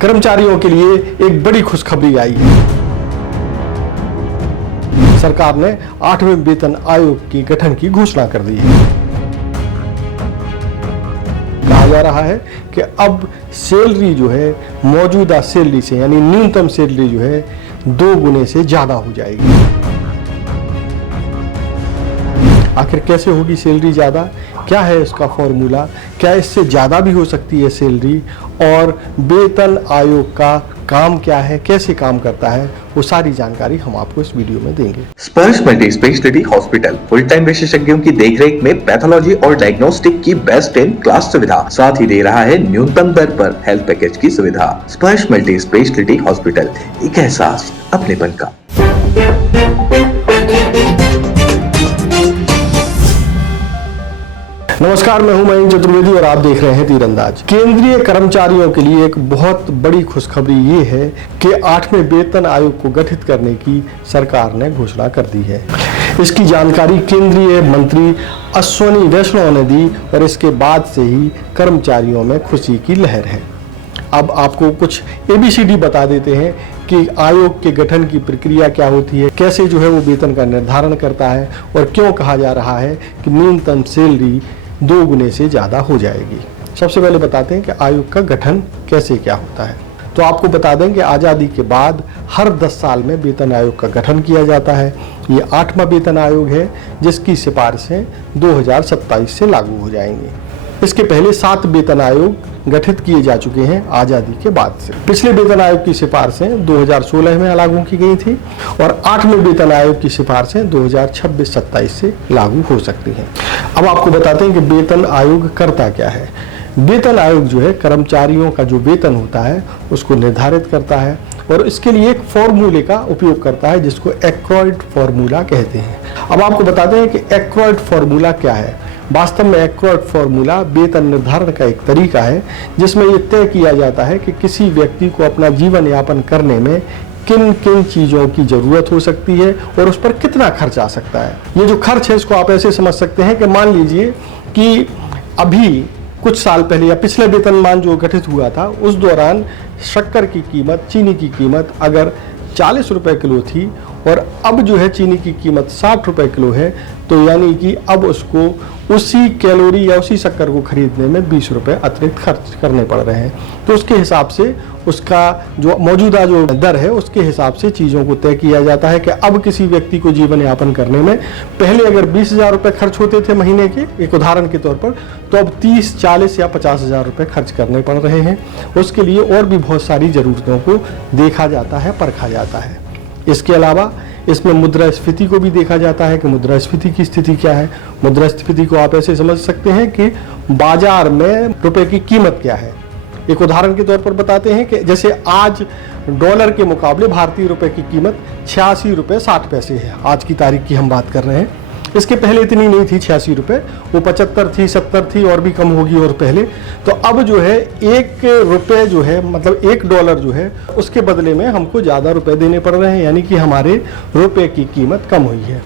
कर्मचारियों के लिए एक बड़ी खुशखबरी आई है। सरकार ने 8वें वेतन आयोग के गठन की घोषणा कर दी है। कहा जा रहा है कि अब सैलरी जो है मौजूदा सैलरी से यानी न्यूनतम सैलरी जो है 2 गुने से ज्यादा हो जाएगी। आखिर कैसे होगी सैलरी ज़्यादा, क्या है इसका फॉर्मूला, क्या इससे ज़्यादा भी हो सकती है सैलरी, और वेतन आयोग का काम क्या है, कैसे काम करता है, वो सारी जानकारी हम आपको इस वीडियो में देंगे। स्पर्श multi speciality hospital full time विशेषज्ञों की देखरेख में पैथोलॉजी और डायग्नोस्टिक की बेस्ट इन क्लास सुविधा, साथ ही दे रहा है न्यूनतम दर पर हेल्थ पैकेज की सुविधा। स्पर्श मल्टी स्पेशलिटी हॉस्पिटल, एक एहसास अपनेपन का। नमस्कार, मैं हूं मयंक चतुर्वेदी और आप देख रहे हैं तीरंदाज। केंद्रीय कर्मचारियों के लिए एक बहुत बड़ी खुशखबरी ये है कि 8वें वेतन आयोग को गठित करने की सरकार ने घोषणा कर दी है। इसकी जानकारी केंद्रीय मंत्री अश्विनी वैष्णव ने दी और इसके बाद से ही कर्मचारियों में खुशी की लहर है। अब आपको कुछ ABCD बता देते हैं कि आयोग के गठन की प्रक्रिया क्या होती है, कैसे जो है वो वेतन का निर्धारण करता है और क्यों कहा जा रहा है कि न्यूनतम सैलरी 2 गुने से ज़्यादा हो जाएगी। सबसे पहले बताते हैं कि आयोग का गठन कैसे क्या होता है। तो आपको बता दें कि आज़ादी के बाद हर 10 साल में वेतन आयोग का गठन किया जाता है। ये 8वां वेतन आयोग है जिसकी सिफारिशें 2027 से लागू हो जाएंगी। इसके पहले 7 वेतन आयोग गठित किए जा चुके हैं आज़ादी के बाद से। पिछले वेतन आयोग की सिफारिशें 2016 में लागू की गई थी और 8वें वेतन आयोग की सिफारिशें 2026-27 से लागू हो सकती हैं। अब आपको बताते हैं कि वेतन आयोग करता क्या है। वेतन आयोग जो है कर्मचारियों का जो वेतन होता है उसको निर्धारित करता है और इसके लिए एक फॉर्मूले का उपयोग करता है जिसको एक्रॉयड फॉर्मूला कहते हैं। अब आपको बताते हैं कि एक्रॉयड फॉर्मूला क्या है। वास्तव में एक्रॉयड फॉर्मूला वेतन निर्धारण का एक तरीका है जिसमें यह तय किया जाता है कि किसी व्यक्ति को अपना जीवन यापन करने में किन किन चीज़ों की ज़रूरत हो सकती है और उस पर कितना खर्च आ सकता है। ये जो खर्च है इसको आप ऐसे समझ सकते हैं कि मान लीजिए कि अभी कुछ साल पहले या पिछले वेतनमान जो गठित हुआ था उस दौरान शक्कर की कीमत, चीनी की कीमत अगर 40 रुपए किलो थी और अब जो है चीनी की कीमत 60 रुपए किलो है, तो यानी कि अब उसको उसी कैलोरी या उसी शक्कर को खरीदने में 20 रुपए अतिरिक्त खर्च करने पड़ रहे हैं। तो उसके हिसाब से उसका जो मौजूदा जो दर है उसके हिसाब से चीज़ों को तय किया जाता है कि अब किसी व्यक्ति को जीवन यापन करने में पहले अगर 20,000 रुपये खर्च होते थे महीने के, एक उदाहरण के तौर पर, तो अब 30, 40 या 50,000 रुपये खर्च करने पड़ रहे हैं। उसके लिए और भी बहुत सारी ज़रूरतों को देखा जाता है, परखा जाता है। इसके अलावा इसमें मुद्रास्फीति को भी देखा जाता है कि मुद्रास्फीति की स्थिति क्या है। मुद्रास्फीति को आप ऐसे समझ सकते हैं कि बाजार में रुपए की कीमत क्या है। एक उदाहरण के तौर पर बताते हैं कि जैसे आज डॉलर के मुकाबले भारतीय रुपए की कीमत 86 रुपये 60 पैसे है। आज की तारीख की हम बात कर रहे हैं। इसके पहले इतनी नहीं थी 86 रुपये, वो 75 थी, 70 थी और भी कम होगी और पहले। तो अब जो है 1 रुपये जो है मतलब $1 जो है उसके बदले में हमको ज़्यादा रुपए देने पड़ रहे हैं, यानी कि हमारे रुपए की कीमत कम हुई है।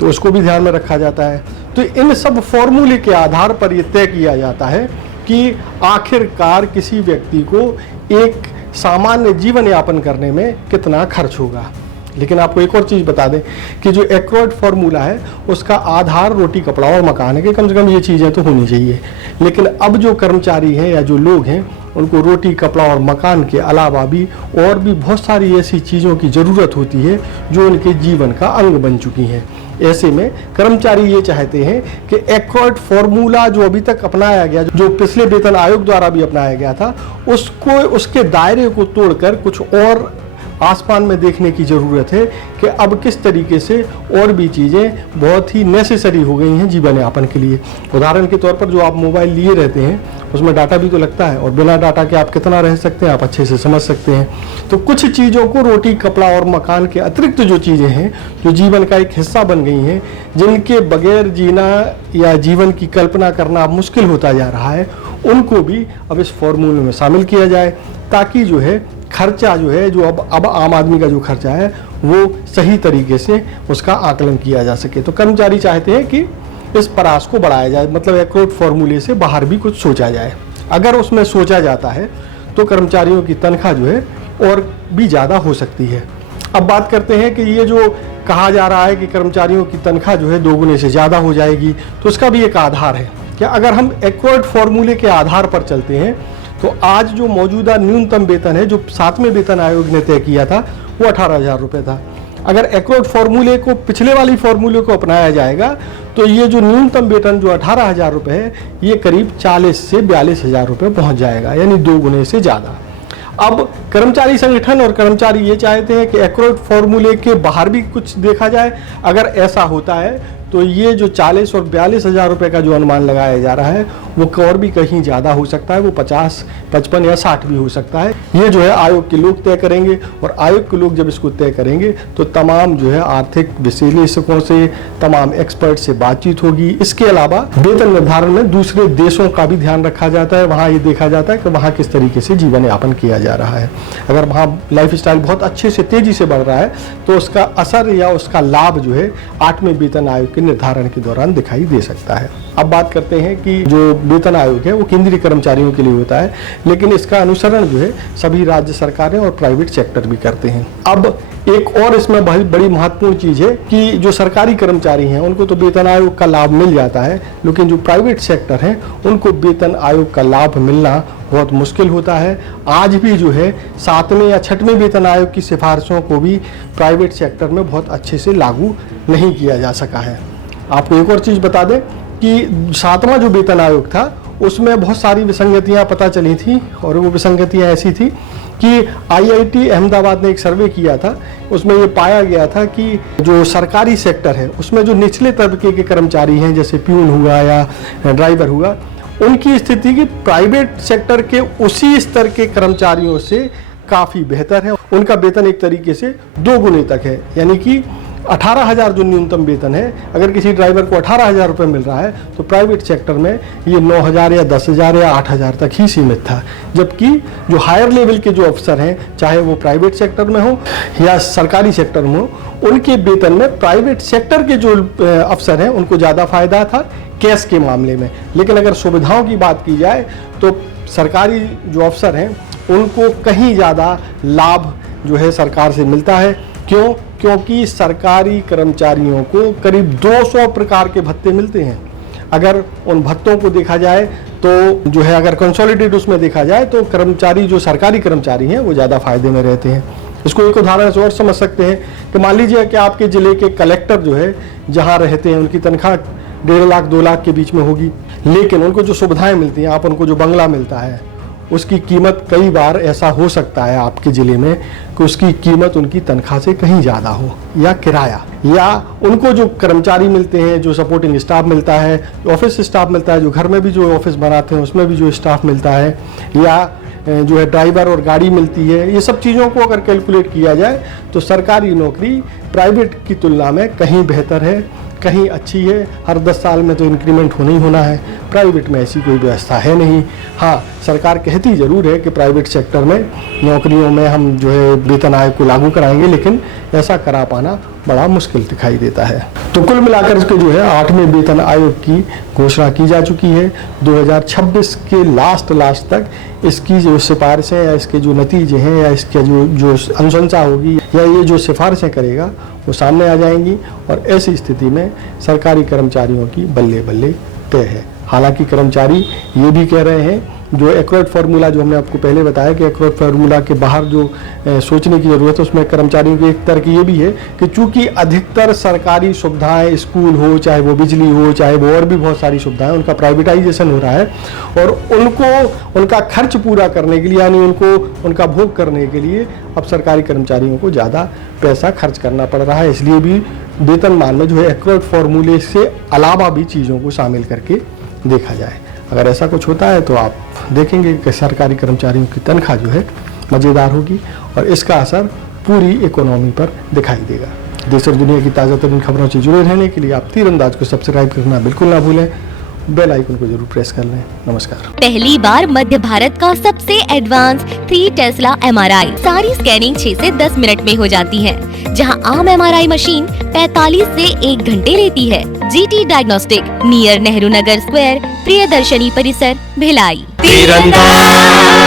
तो उसको भी ध्यान में रखा जाता है। तो इन सब फॉर्मूले के आधार पर यह तय किया जाता है कि आखिरकार किसी व्यक्ति को एक सामान्य जीवन यापन करने में कितना खर्च होगा। लेकिन आपको एक और चीज़ बता दें कि जो एक्रॉयड फॉर्मूला है उसका आधार रोटी, कपड़ा और मकान है कि कम से कम ये चीज़ें तो होनी चाहिए। लेकिन अब जो कर्मचारी हैं या जो लोग हैं उनको रोटी, कपड़ा और मकान के अलावा भी और भी बहुत सारी ऐसी चीज़ों की ज़रूरत होती है जो उनके जीवन का अंग बन चुकी हैं। ऐसे में कर्मचारी ये चाहते हैं कि एक्रॉयड फॉर्मूला जो अभी तक अपनाया गया, जो पिछले वेतन आयोग द्वारा भी अपनाया गया था, उसको उसके दायरे को तोड़कर कुछ और आसमान में देखने की ज़रूरत है कि अब किस तरीके से और भी चीज़ें बहुत ही नेसेसरी हो गई हैं जीवन यापन के लिए। उदाहरण के तौर पर जो आप मोबाइल लिए रहते हैं उसमें डाटा भी तो लगता है और बिना डाटा के आप कितना रह सकते हैं आप अच्छे से समझ सकते हैं। तो कुछ चीज़ों को रोटी, कपड़ा और मकान के अतिरिक्त जो चीज़ें हैं जो जीवन का एक हिस्सा बन गई हैं, जिनके बगैर जीना या जीवन की कल्पना करना मुश्किल होता जा रहा है, उनको भी अब इस फॉर्मूले में शामिल किया जाए ताकि जो है खर्चा जो है जो अब आम आदमी का जो खर्चा है वो सही तरीके से उसका आकलन किया जा सके। तो कर्मचारी चाहते हैं कि इस परास को बढ़ाया जाए, मतलब एक्रॉयड फॉर्मूले से बाहर भी कुछ सोचा जाए। अगर उसमें सोचा जाता है तो कर्मचारियों की तनख्वाह जो है और भी ज़्यादा हो सकती है। अब बात करते हैं कि ये जो कहा जा रहा है कि कर्मचारियों की तनख्वाह जो है 2 गुने से ज़्यादा हो जाएगी, तो उसका भी एक आधार है कि अगर हम एक्वर्ड फॉर्मूले के आधार पर चलते हैं तो आज जो मौजूदा न्यूनतम वेतन है जो 7वें वेतन आयोग ने तय किया था वो 18,000 रुपये था। अगर एक्वर्ड फॉर्मूले को, पिछले वाली फॉर्मूले को अपनाया जाएगा तो ये जो न्यूनतम वेतन जो 18,000 रुपये है ये करीब 40 से 42,000 रुपये पहुँच जाएगा, यानी 2 गुने से ज़्यादा। अब कर्मचारी संगठन और कर्मचारी ये चाहते हैं कि एक्वर्ड फॉर्मूले के बाहर भी कुछ देखा जाए। अगर ऐसा होता है तो ये जो 40 और 42,000 रुपये का जो अनुमान लगाया जा रहा है वो और भी कहीं ज़्यादा हो सकता है, वो 50, 55 या 60 भी हो सकता है। ये जो है आयोग के लोग तय करेंगे और आयोग के लोग जब इसको तय करेंगे तो तमाम जो है आर्थिक विश्लेषकों से, तमाम एक्सपर्ट से बातचीत होगी। इसके अलावा वेतन निर्धारण में दूसरे देशों का भी ध्यान रखा जाता है। वहाँ ये देखा जाता है कि वहाँ किस तरीके से जीवन यापन किया जा रहा है। अगर वहाँ लाइफ स्टाइल बहुत अच्छे से तेज़ी से बढ़ रहा है तो उसका असर या उसका लाभ जो है 8वें वेतन आयोग निर्धारण के दौरान दिखाई दे सकता है। अब बात करते हैं कि जो वेतन आयोग है वो केंद्रीय कर्मचारियों के लिए होता है, लेकिन इसका अनुसरण जो है सभी राज्य सरकारें और प्राइवेट सेक्टर भी करते हैं। अब एक और इसमें बहुत बड़ी महत्वपूर्ण चीज है कि जो सरकारी कर्मचारी हैं उनको तो वेतन आयोग का लाभ मिल जाता है, लेकिन जो प्राइवेट सेक्टर हैं उनको वेतन आयोग का लाभ मिलना बहुत मुश्किल होता है। आज भी जो है 7वें या 6वें वेतन आयोग की सिफारिशों को भी प्राइवेट सेक्टर में बहुत अच्छे से लागू नहीं किया जा सका है। आपको एक और चीज़ बता दें कि 7वां जो वेतन आयोग था उसमें बहुत सारी विसंगतियां पता चली थी, और वो विसंगतियां ऐसी थी कि आईआईटी अहमदाबाद ने एक सर्वे किया था। उसमें ये पाया गया था कि जो सरकारी सेक्टर है उसमें जो निचले तबके के कर्मचारी हैं, जैसे प्यून हुआ या ड्राइवर हुआ, उनकी स्थिति की प्राइवेट सेक्टर के उसी स्तर के कर्मचारियों से काफ़ी बेहतर है। उनका वेतन एक तरीके से 2 गुने तक है, यानी कि 18,000 जो न्यूनतम वेतन है, अगर किसी ड्राइवर को 18,000 रुपये मिल रहा है तो प्राइवेट सेक्टर में ये 9,000 या 10,000 या 8,000 तक ही सीमित था। जबकि जो हायर लेवल के जो अफसर हैं, चाहे वो प्राइवेट सेक्टर में हो या सरकारी सेक्टर में हो, उनके वेतन में प्राइवेट सेक्टर के जो अफसर हैं उनको ज़्यादा फायदा था कैश के मामले में। लेकिन अगर सुविधाओं की बात की जाए तो सरकारी जो अफसर हैं उनको कहीं ज़्यादा लाभ जो है सरकार से मिलता है। क्यों? क्योंकि सरकारी कर्मचारियों को करीब 200 प्रकार के भत्ते मिलते हैं। अगर उन भत्तों को देखा जाए तो जो है, अगर कंसोलिडेट उसमें देखा जाए तो कर्मचारी, जो सरकारी कर्मचारी हैं, वो ज़्यादा फायदे में रहते हैं। इसको एक उदाहरण से और समझ सकते हैं कि मान लीजिए कि आपके ज़िले के कलेक्टर जो है जहाँ रहते हैं उनकी तनख्वाह 1.5 लाख 2 लाख के बीच में होगी, लेकिन उनको जो सुविधाएँ मिलती हैं, आप उनको जो बंगला मिलता है उसकी कीमत कई बार ऐसा हो सकता है आपके ज़िले में कि उसकी कीमत उनकी तनख्वाह से कहीं ज़्यादा हो, या किराया, या उनको जो कर्मचारी मिलते हैं, जो सपोर्टिंग स्टाफ मिलता है, ऑफिस स्टाफ मिलता है, जो घर में भी जो ऑफिस बनाते हैं उसमें भी जो स्टाफ मिलता है, या जो है ड्राइवर और गाड़ी मिलती है, ये सब चीज़ों को अगर कैलकुलेट किया जाए तो सरकारी नौकरी प्राइवेट की तुलना में कहीं बेहतर है, कहीं अच्छी है। हर 10 साल में तो इंक्रीमेंट होना ही होना है। प्राइवेट में ऐसी कोई व्यवस्था है नहीं। हाँ, सरकार कहती ज़रूर है कि प्राइवेट सेक्टर में नौकरियों में हम जो है वेतन आयोग को लागू कराएंगे, लेकिन ऐसा करा पाना बड़ा मुश्किल दिखाई देता है। तो कुल मिलाकर के जो है 8वें वेतन आयोग की घोषणा की जा चुकी है। 2026 के लास्ट तक इसकी जो सिफारिशें या इसके जो नतीजे हैं या इसके जो अनुशंसा होगी या ये जो सिफारिशें करेगा वो सामने आ जाएंगी, और ऐसी स्थिति में सरकारी कर्मचारियों की बल्ले बल्ले तय है। हालांकि कर्मचारी ये भी कह रहे हैं, जो एक्वर्ड फार्मूला जो हमने आपको पहले बताया कि एक्वर्ड फार्मूला के बाहर जो सोचने की ज़रूरत है, उसमें कर्मचारियों की एक तर्क ये भी है कि चूंकि अधिकतर सरकारी सुविधाएं, स्कूल हो, चाहे वो बिजली हो, चाहे वो और भी बहुत सारी सुविधाएं, उनका प्राइवेटाइजेशन हो रहा है, और उनको उनका खर्च पूरा करने के लिए, यानी उनको उनका भोग करने के लिए अब सरकारी कर्मचारियों को ज़्यादा पैसा खर्च करना पड़ रहा है। इसलिए भी वेतनमान में जो है एक्वर्ड फार्मूले से अलावा भी चीज़ों को शामिल करके देखा जाए। अगर ऐसा कुछ होता है तो आप देखेंगे कि सरकारी कर्मचारियों की तनख्वाह जो है मज़ेदार होगी, और इसका असर पूरी इकोनॉमी पर दिखाई देगा। देश और दुनिया की ताज़ा तरीन खबरों से जुड़े रहने के लिए आप तीरंदाज को सब्सक्राइब करना बिल्कुल ना भूलें। बेल आइकन को जरूर प्रेस कर लें। नमस्कार। पहली बार मध्य भारत का सबसे एडवांस 3 टेस्ला MRI, सारी स्कैनिंग 6 से 10 मिनट में हो जाती है, जहां आम MRI मशीन 45 से 1 घंटे लेती है। GT diagnostic, near Nehru Nagar square, Priyadarshini परिसर, भिलाई। तीरंदाज।